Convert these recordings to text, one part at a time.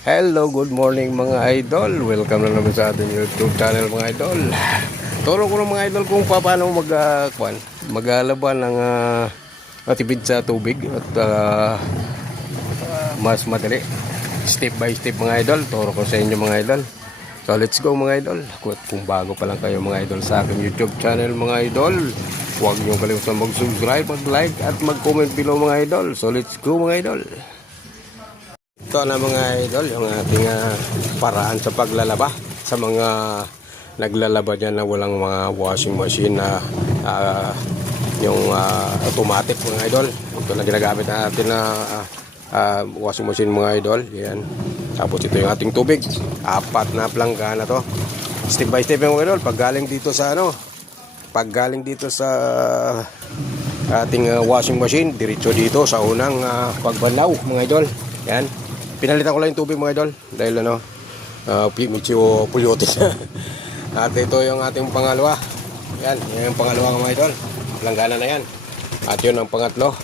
Hello, good morning mga idol. Welcome na naman sa ating YouTube channel mga idol. Turo ko ng mga idol kung paano maglalaban ng matipid sa tubig at mas madali. Step by step mga idol. Turo ko sa inyo mga idol. So let's go mga idol. Kung bago pa lang kayo mga idol sa aking YouTube channel mga idol, huwag niyo kalimutan mag-subscribe, mag-like at mag-comment below mga idol. So let's go mga idol. Ito na mga idol, yung ating paraan sa paglalaba sa mga naglalaba dyan na walang mga washing machine na yung automatic mga idol. Ito na ginagamit natin na washing machine mga idol. Yan. Tapos ito yung ating tubig. 4 na plangga na to. Step by step mga idol. Pag galing dito sa ating washing machine, diretso dito sa unang pagbanlaw mga idol. Yan. Pinalitan ko lang yung tubig mga idol dahil medyo pulutin. At ito yung ating pangalawa. Yan, yung pangalawa mga idol. Langgana na yan. At yun ang pangatlo.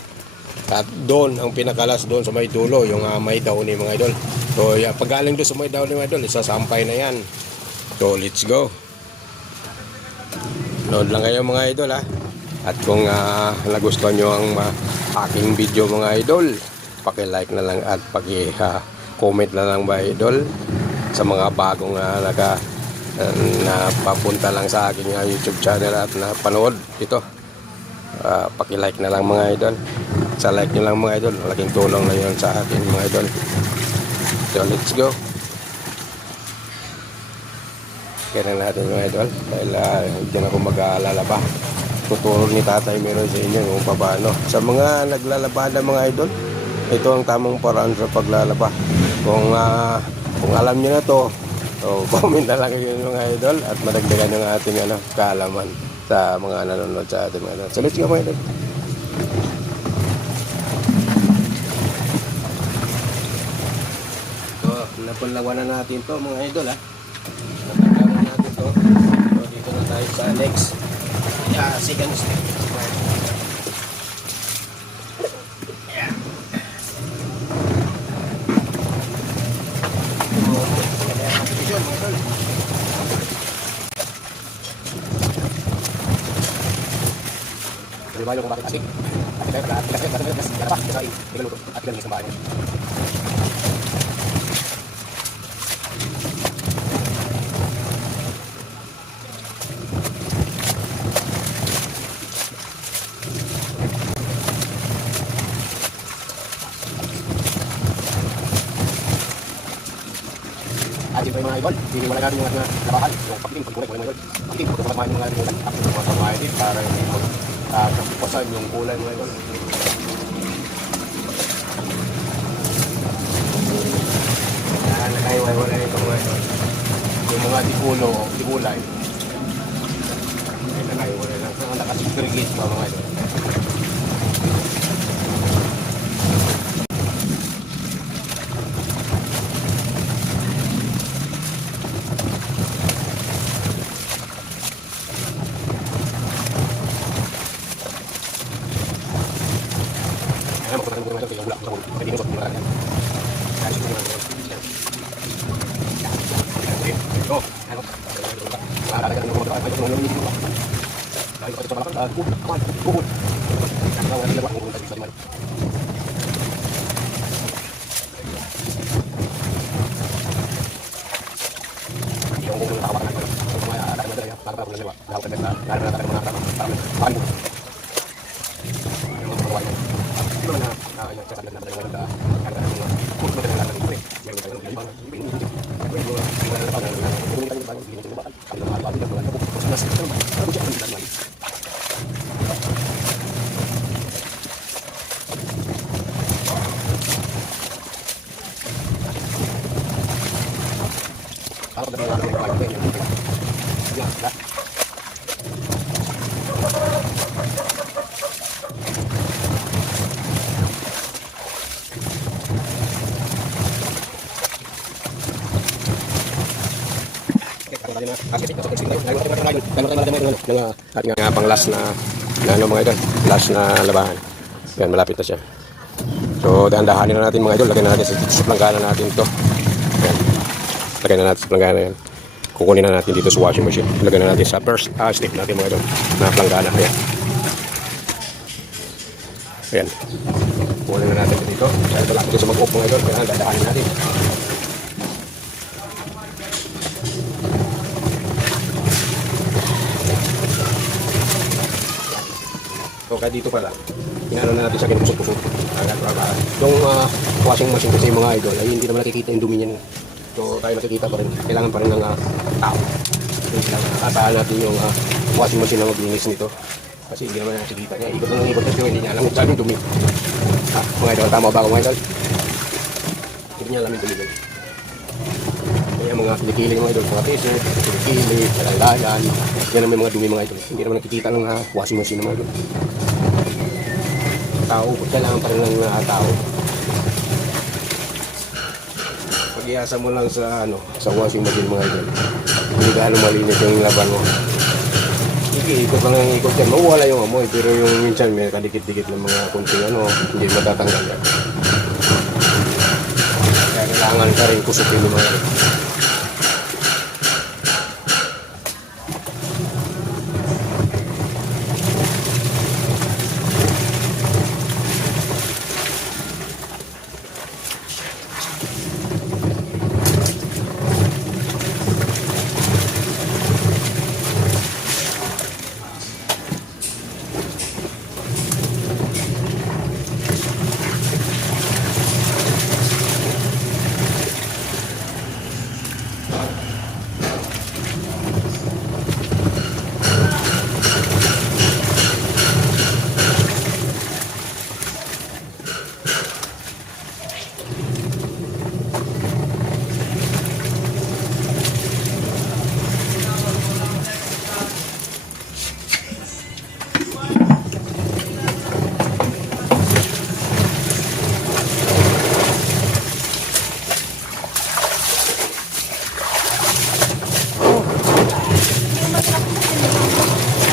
At doon ang pinakalas doon sa may dulo, yung may dahon mga idol. So pag galing doon sa may dahon mga idol, isasampay na yan. So let's go. Nood lang kayo mga idol ha. At kung nagustuhan nyo ang aking video mga idol, paki-like na lang at paki-comment na lang ba idol sa mga bagong napapunta lang sa aking YouTube channel at napanood ito. Paki-like na lang mga idol. Sa like nyo lang mga idol, malaking tulong na yun sa akin mga idol. So let's go. Kaya natin mga idol dahil dyan ako mag-aalala. Tuturo ni tatay meron sa inyo kung paano sa mga naglalaba na mga idol. Ito ang tamang paraan sa paglalaba. Kung alam niyo na to, so comment na lang yun mga idol at madagdagan yung ating kaalaman sa mga nanonood sa ating mga idol. So let's go mga idol. So napanlawanan natin to mga idol ha. Napanlawanan natin to. So dito na tayo sa next second step. Bayo kung bakit asik. At kaya kasi nilaluto at galing sa bahay. At ito yung mga idol, hiniwala natin yung labahan, yung pakiling, pagkulay mga idol. Pakiling, pagkumain yung mga idol, at yung mga pamahay din para hindi magpasan yung kulay mga idol. Nakahiwala ito mga idol. Yung mga dikulay. Nakahiwala lang. Nakasegregate pa mga idol. Ating pang last na mga idol, last na labahan. Yan, malapit na siya. So dahan-dahanin na natin mga idol, lagyan na natin sa langgana natin to. Yan. Lagyan na natin sa planggana yan. Kukunin na natin dito sa washing machine. Lagyan na natin sa first step natin mga idol na planggana. Ayan. Ayan. Kukunin na natin dito. Kaya ito lang dito sa mag-off mga idol. Kaya dadaanin natin. So kaya dito pala, inano na natin sa kinusok-kusok. Yung washing machine kasi mga idol ay hindi naman nakikita yung dumi niyan. So tayo nakikita pa rin, kailangan pa rin ng tao. Asahan natin yung washing machine na maglinis nito. Kasi hindi naman nakikita niya, ikot lang ng ikot kasi hindi niya alam kung saan yung dumi. Mga idol, tama ba ako mga idol? Hindi niya alam yung dumi doon. Kaya mga kilikili mga idol, mga peso, kilikili, kalandayan, yan ang may mga dumi mga idol. Hindi naman nakikita ng washing machine mga idol. Tao, kailangan pa rin ng tao. Pag-iasa mo lang sa sa washing machine mga idol, hindi ka malinis yung laban mo. Ikot lang ang ikot yan, mawala yung amoy, pero yung minsan may kadikit-dikit ng mga kunting hindi matatanggal yan. Kaya kailangan ka rin kusupin yung mga idol.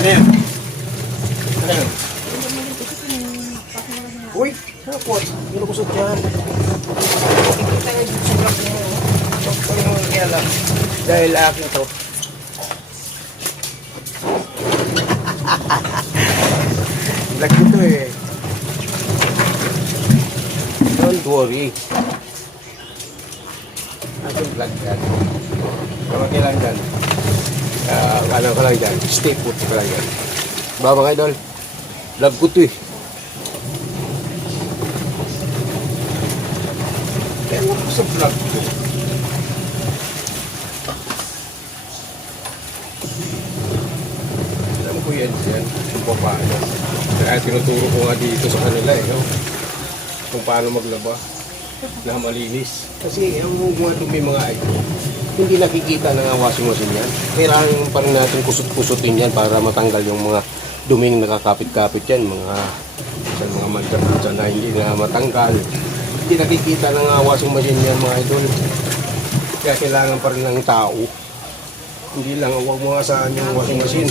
Ano yan? Ano yan? Uy! Sapot! Ginukusot yan. Ikita nga dito sa vlog mo. Doktor mo kaya lang. Dahil akin to. Vlog ko to eh. Don't worry. Ating vlog yan. Kama kailan dyan. Ano ka lang dyan, stay put ka lang dyan. Ba mga idol, love ko to eh. Kaya mo sa vlog ko. Alam ko yan kung paano. Kaya tinuturo ko nga dito sa kanila eh, no? Kung paano maglaba na malinis. Kasi ang mga dumi mga idol, hindi nakikita ng washing machine yan. Kailangan pa rin natin kusut-kusutin yan para matanggal yung mga duming nakakapit-kapit yan. Mga mancha na hindi na matanggal. Hindi nakikita ng washing machine yan mga idol. Kaya kailangan pa rin ng tao. Hindi lang, huwag mo nga saan yung washing machine.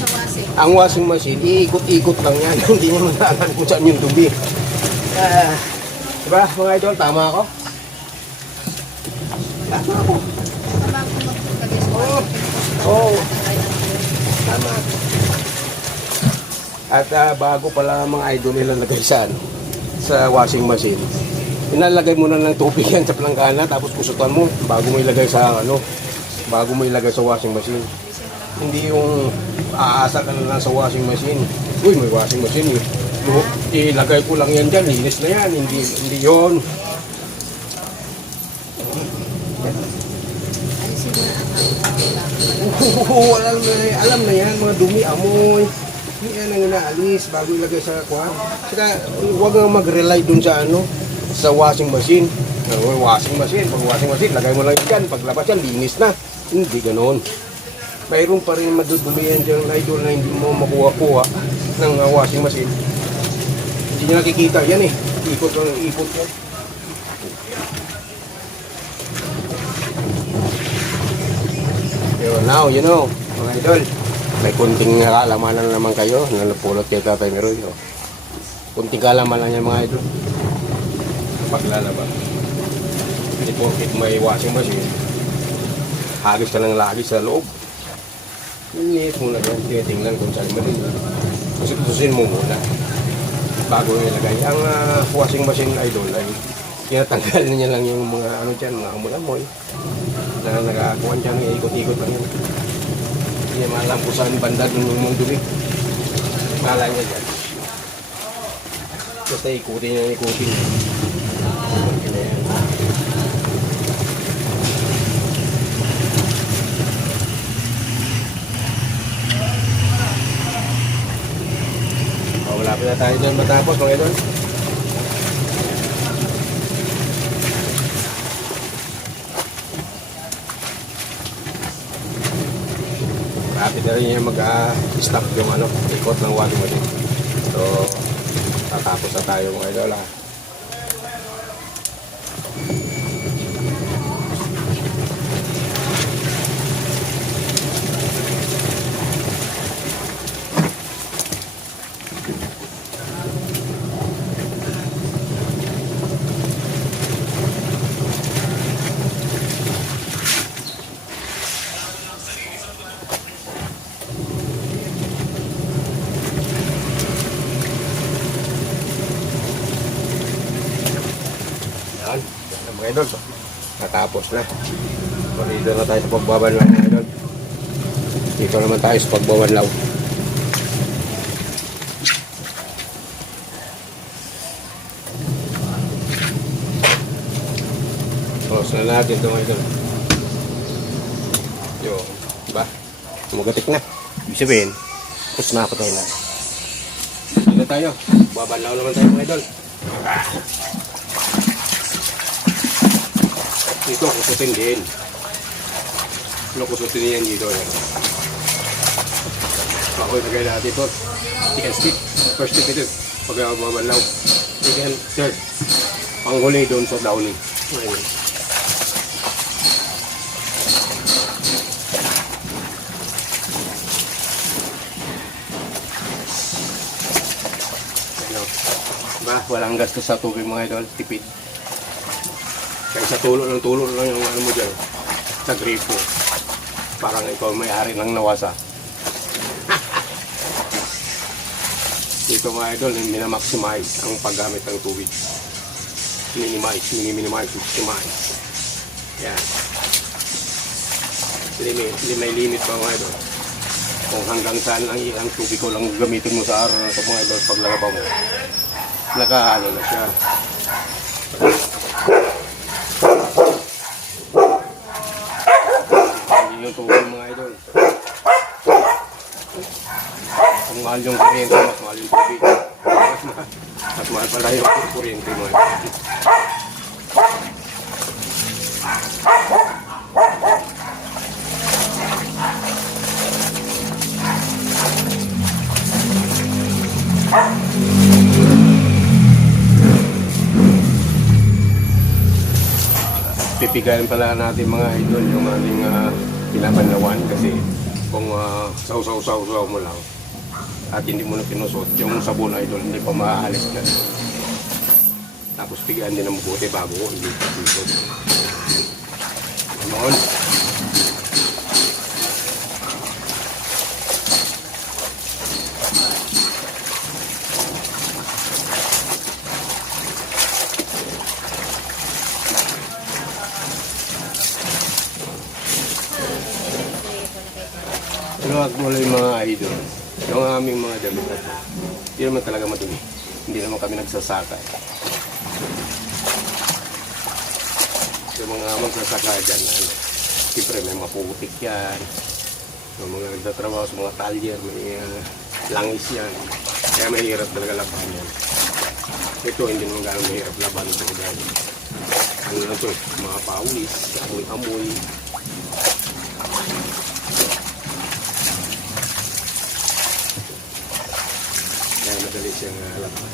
Ang washing machine, iikot-ikot lang yan. Hindi mo matanggal kung saan yung dumi. Diba mga idol, tama ako? Tama ako. Oo. Tama. At bago pala mga idol nilalagay sa washing machine, inalagay mo na ng tubig yan sa planggana tapos kusutan mo bago mo ilagay sa bago mo ilagay sa washing machine. Hindi yung aasa ka na lang sa washing machine. Uy, may washing machine eh. Ilagay ko lang yan dyan, linis na yan. Hindi yun. Alam na yan, mga dumi, amoy. Yan ang inaalis bago ilagay sa kwan. Saka huwag kang mag-rely dun sa washing machine. Washing machine, pag washing machine, lagay mo lang yan. Paglabas yan, linis na. Hindi ganoon. Mayroon pa rin madudumi yan dyan, idol, na hindi mo makuha-kuha ng washing machine. Hindi nyo nakikita yan eh. Ikot lang, ikot yan. Now, you know, mga idol, may kunting kalamanan naman kayo, nalupulot kay Tatay Meroy. Kunting kalaman lang yan mga idol. Paglalaba. Hindi porkit may washing machine, hagis ka lang lagi sa loob. Init mo na yan, tinitingnan kung saan mali. Kasi tutusin mo muna bago ilagay. Ang washing machine idol ay tinatanggal niya lang yung mga ano dyan, mga amoy-amoy na nagkakuhan dyan, ikot-ikot lang yun. Hindi niya maalam kung saan banda ng mga dumi. Kala niya dyan. Basta ikutin niya, ikutin. Okay na yan. Malapit na tayo dyan matapos mga idol. Malapit na rin yung mag-stop yung ikot ng washing machine. So, tatapos na tayo mga idol ha. Mga idol, natapos na. So, dito na tayo sa pagbabanlaw mga idol. Dito naman tayo sa pagbabanlaw. Close na natin ito mga idol. Yun, diba? Sumugatik na. Ibig sabihin, tapos nakapatay na. Dito tayo, babanlaw naman tayo mga idol. Ito, kusutin din. Kusutin yan dito. Ako ilagay natin ito. Second stick. First stick ito. Pag babalaw. Second, third. Panghuli doon sa downy. Ayun. Walang gastos sa tubig mga idol. Tipid. Kaya sa tulo lang yung ano mo dyan, sa gripo. Parang ikaw may-ari ng nawasa. Dito mga idol, minamaximize ang paggamit ng tubig. Minimize, maximize. Yan. May limit pa mga idol. Kung hanggang saan ang ilang tubig ko lang gamitin mo sa araw na ito mga idol, paglalabaw mo. Nakaano na siya. Yung tubig mga idol. Kung mahal yung kuryente, mas mahal yung tubig. Mas mahal pala yung kuryente mga idol. Pipigayan pala natin mga idol yung ating pinapanlawan kasi kung saw-saw mo lang at hindi mo na pinusot yung sabon idol, hindi pa maaalis na. Tapos pigaan din ang mabuti bago hindi pa pinusot. Ganoon. Pero actually yung mga idol, yung aming mga damit na ito, hindi naman talaga madumi. Hindi naman kami nagsasaka. Yung mga magsasaka dyan, siyempre may maputik yan. Yung mga nagtatrabaho sa mga talyer, may langis yan. Kaya mahirap talaga laban yan. Ito hindi naman gano'ng mahirap laban ito. Ano na ito, mga pawis, amoy-amoy. Madali siyang laban.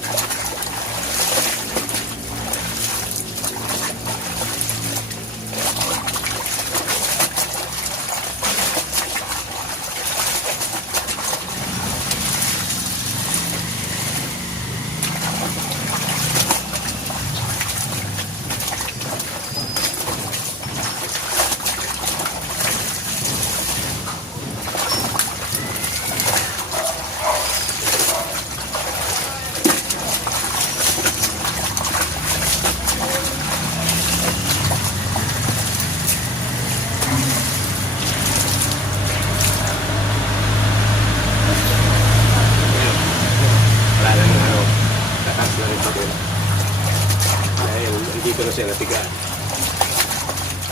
napigaan.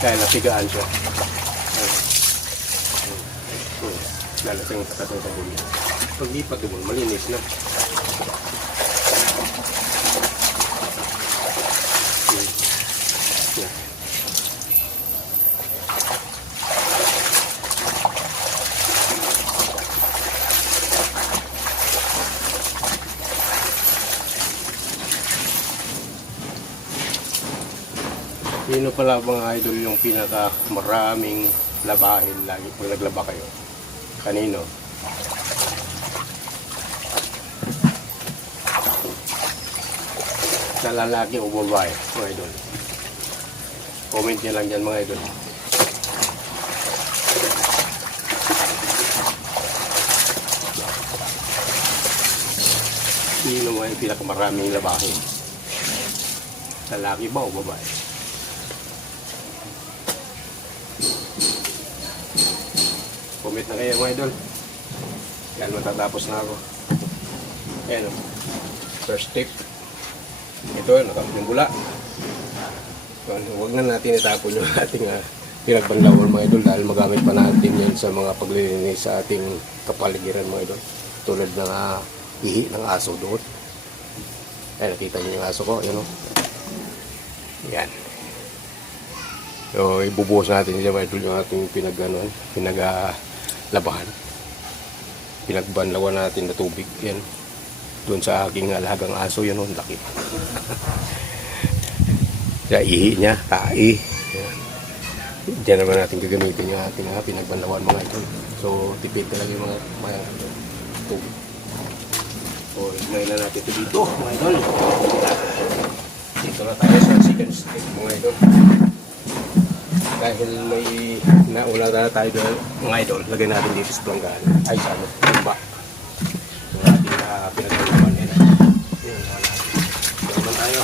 Kaya napigaan siya. Lalasing sa katong sabon niya. Pag di patubol, malinis na. Sino pala mga idol yung pinaka maraming labahin lagi pag naglaba kayo? Kanino? Sa lalaki o babae, mga idol? Comment nyo lang dyan mga idol. Sino mga yung pinaka maraming labahin? Lalaki ba o babae? Comment na kayo mga idol. Yan, matatapos na ako. Ayan o. First tip. Ito, natapos yung bula. Huwag na natin itapon yung ating pinagbanlawal mga idol dahil magamit pa natin yan sa mga paglilinis sa ating kapaligiran mga idol. Tulad ng ihi ng aso doon. Ayan, nakita niyo yung aso ko. Ayan o. Yan. So, ibubuhos natin siya mga idol yung ating pinaglabahan. Pinagbanlawan natin na tubig. Yan. Doon sa aking alagang aso, yun o, laki. Sa ihi niya, tai. Yan. Diyan naman natin gagamitin yung ating pinagbanlawan mga idol. So, tipid talaga yung mga tubig. So, ignayin na natin ito dito mga idol. Dito na tayo sa second step mga idol. Dahil may nauna na tayo doon, mga idol, lagay natin dito sa planggaan. Ay, sa lumba. Yung ating pinaglaban. Yan naman tayo.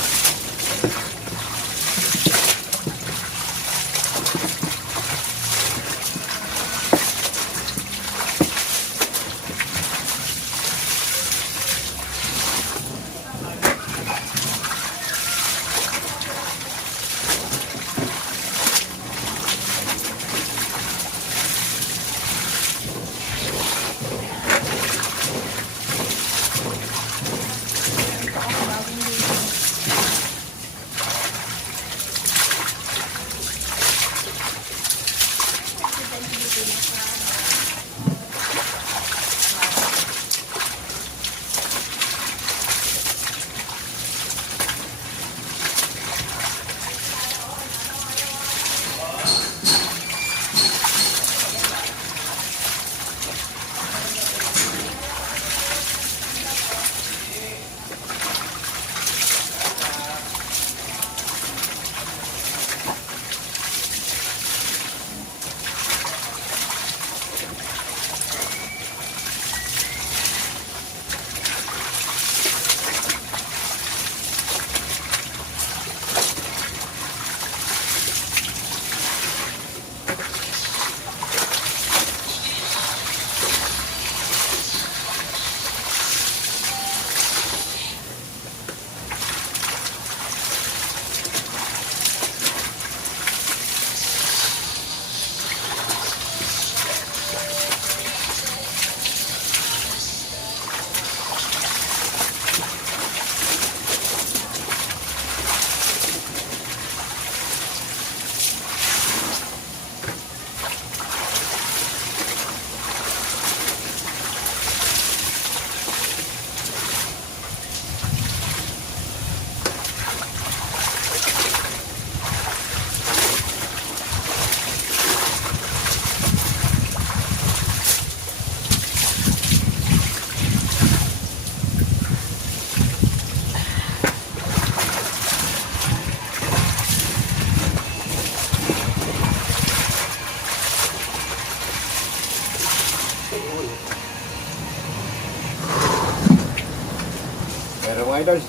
Pero mga idol,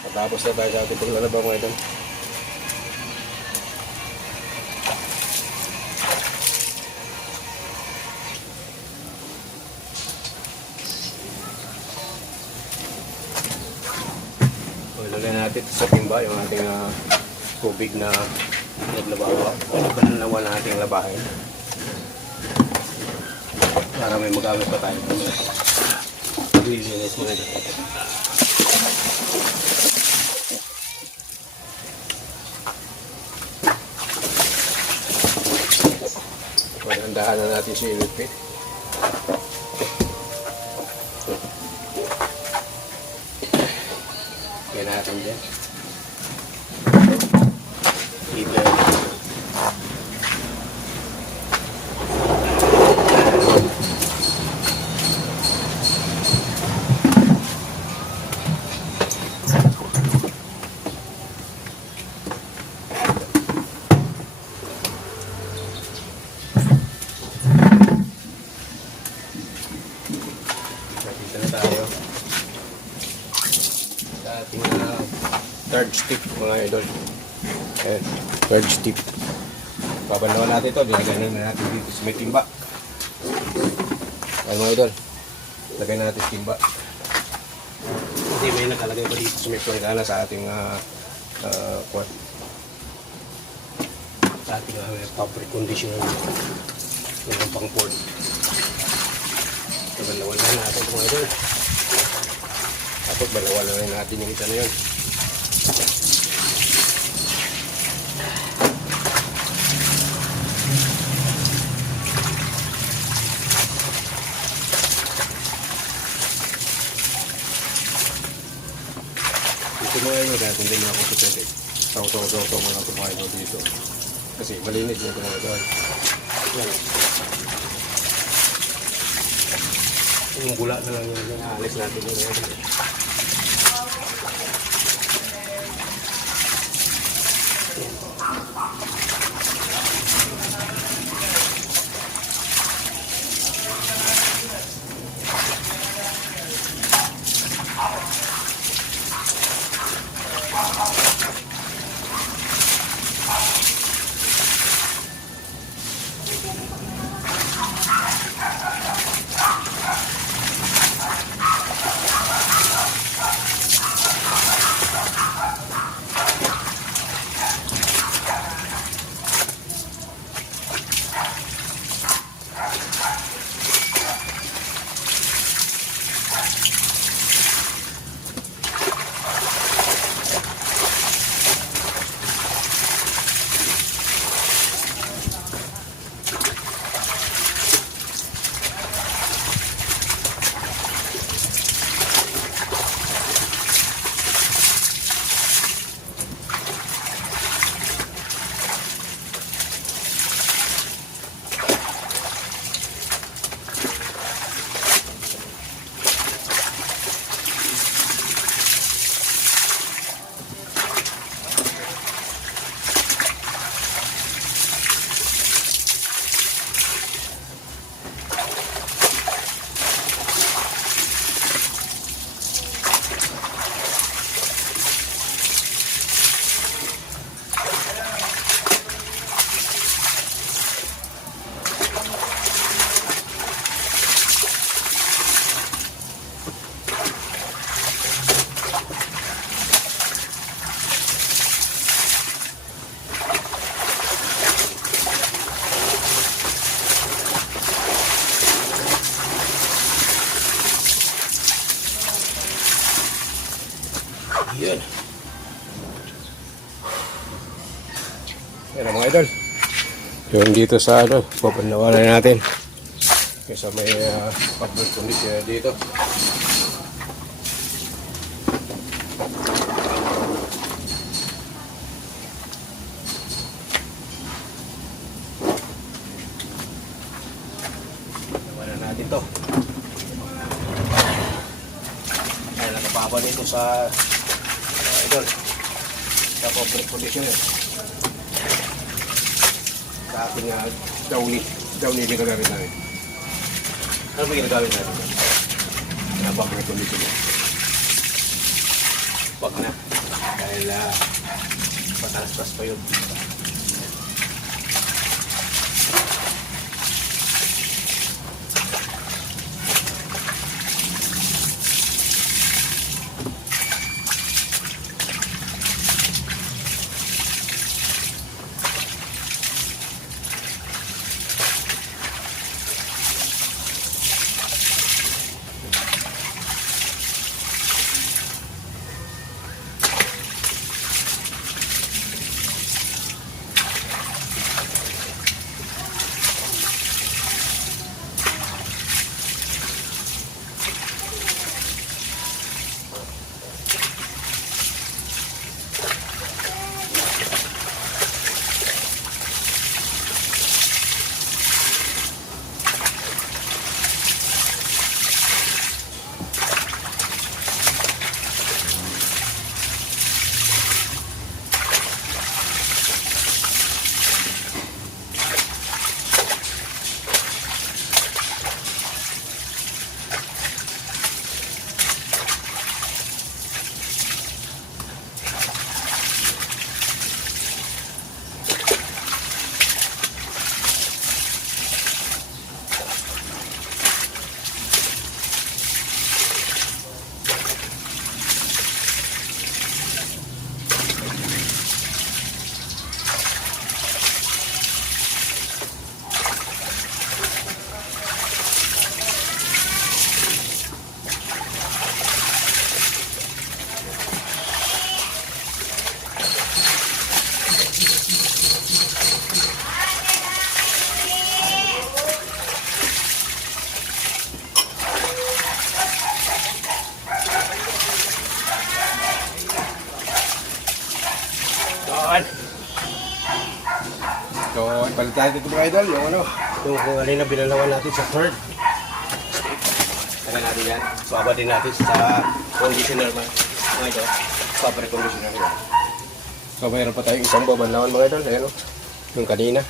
patapos na tayo sa ating paglalaba mga idol. So, ilagay natin natin sa timba yung ating tubig na naglabawa. Nagbanalawa na ating labahin. Para may magamit pa tayo. Maglilinis muna dito. Handahan na natin si ilipit. Kaya natin dyan. Either third stick mga idol. Ayan, third stick. Babanawan natin ito. Dinaganan na natin dito sa may timba. Ayan mga idol. Lagay na natin sa timba. Hindi may nakalagay pa dito sa may planggana sa ating sa ating fabric conditioner yung pang port. Babanawan na natin mga idol. Tapos banawan na natin yung isa na yun. Ito mga yun natin din ako sa pwede. Taw-taw mga kumain ko dito. Kasi malinis yung mga doon. Yung bula na lang yung alis natin yun. Yun. Yan mga idol. Yung dito sa papanawalan natin. Kasi may public condition dito. Panawalan natin to. Ay, nakapapa dito sa idol sa public condition sa ating downy yung gagawin namin. Ano ba gagawin natin? Na public condition wag na dahil patalas-tas pa yun. So, palit tayo dito mga idol, yung ano, yung kung alin na binalawan natin sa third. Saka natin yan. Baba din natin sa conditioner mga idol. Fabric conditioner yan. So, mayroon pa tayong isang babanlawan mga idol. Ayan o, yung kanina.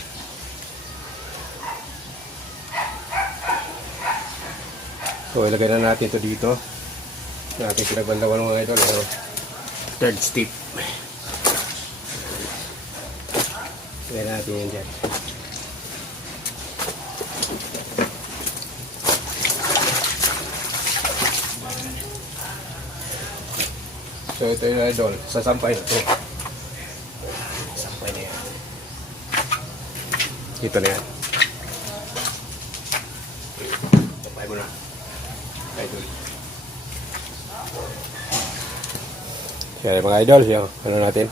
So, ilagay na natin ito dito. Natin pinagbanlawan mga idol. Ayan o, third step. Ilagay natin yan dyan. So ito yung idol, sasampay na ito. Sampay na yan. Dito na yan. Sampay mo na. Idol. Kaya mga idol, yung ano natin,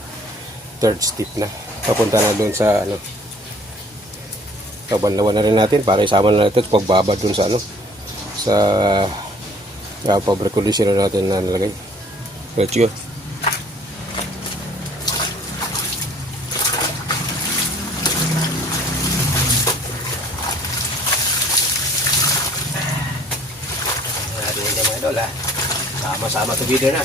third step na. Papunta na dun sa ano. Kabanlawan na rin natin para isama na natin pagbabad dun sa ano. Sa fabric conditioner natin na nalagay. Let's go. Natin yung mga idol ha. Sama-sama together na.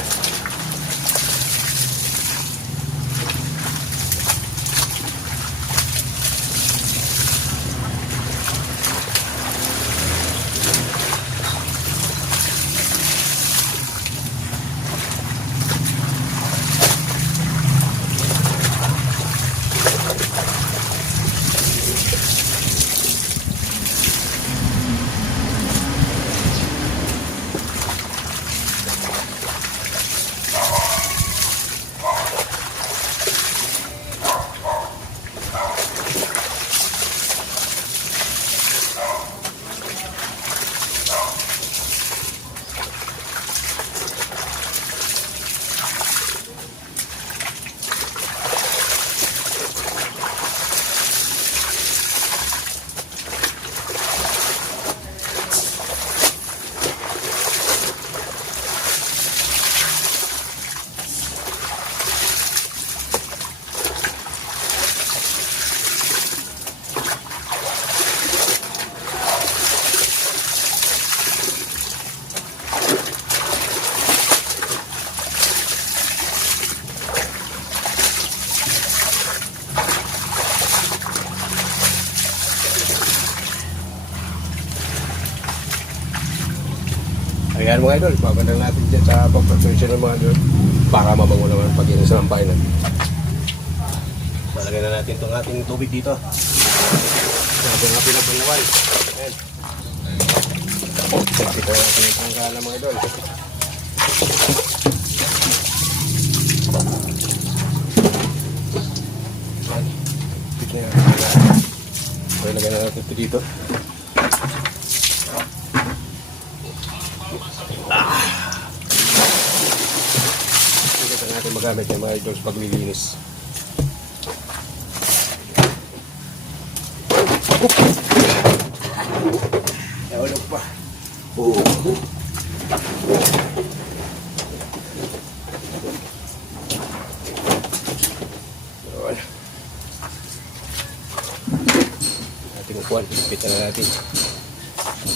Ayan mga idol, babandang natin dyan sa pagpapasensya ng mga idol para mabango naman pag inasampay na. Malagay na natin itong ating tubig dito. Sabi nga pinagbanlawan. Ayan. Dito natin yung pangkala mga idol. Ayan. Ilagay na natin ito dito. Ito natin magamit yung mga idol sa paglilinis. Naulog pa. Ating upuan, ipitan na natin.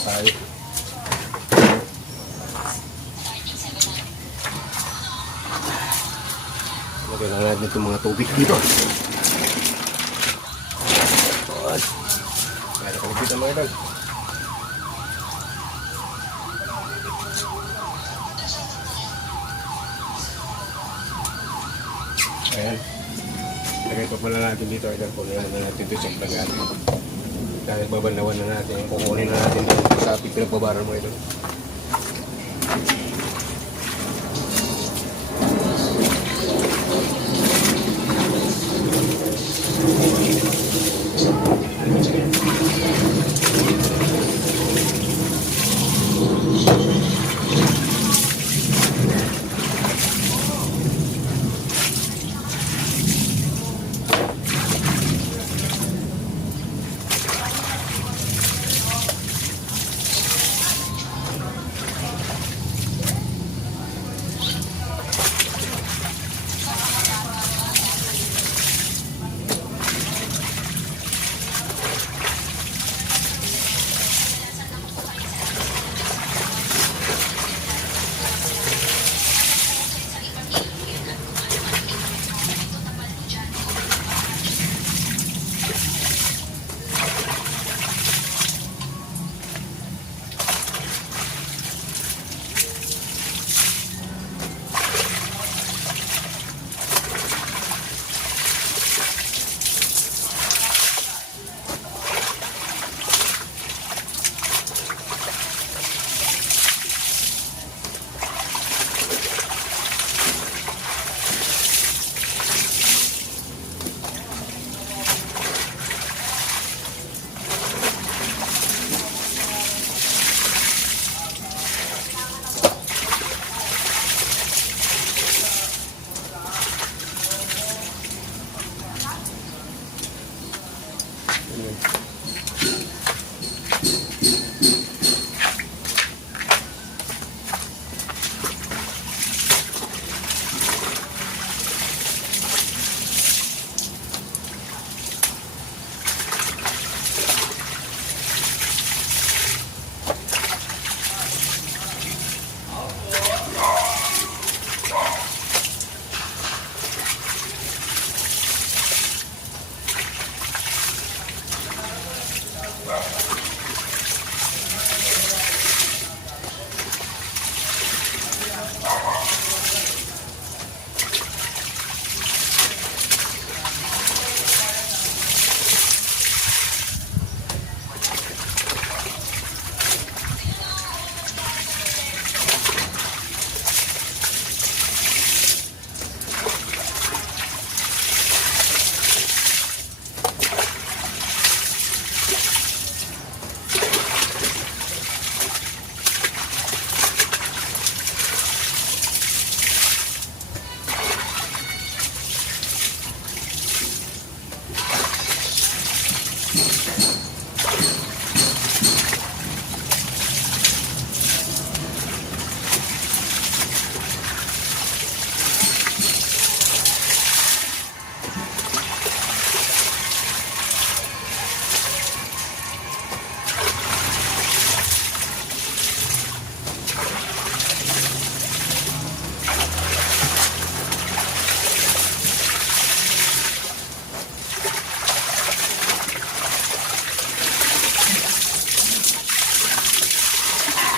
Tayo. Lagyan lang natin itong mga tubig dito. Kaya nakalipitan mga idol. Ayan. Lagay pa pala natin dito idol. Kunin na natin ito sa plagyan. Dahil babanlawan na natin. Kukunin na natin dito sa ating pinagbabaran mga idol. Yun.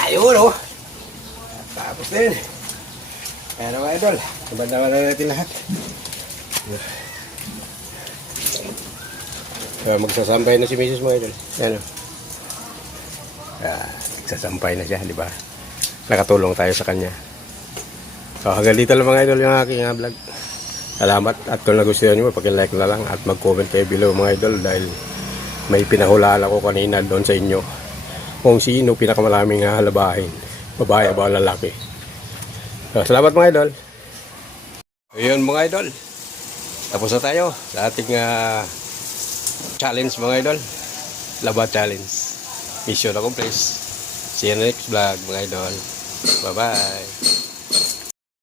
Ayun oh. Tapos din. Ayan mga idol. Nabandaman na natin lahat. Magsasampay na si Mrs. mga idol. Ayan oh. Magsasampay na siya, di ba? Nakatulong tayo sa kanya. So hanggang dito lang mga idol yung aking vlog. Salamat at kung nagustuhan nyo, pakilike na lang at mag-comment kayo below mga idol dahil may pinahulaan ako kanina doon sa inyo kung sino pinakamaraming halabahin, babae ba o lalaki. So, salamat mga idol. Ayun mga idol, tapos na tayo sa ating challenge mga idol, laba challenge. Mission accomplished. See you next vlog mga idol. Bye bye.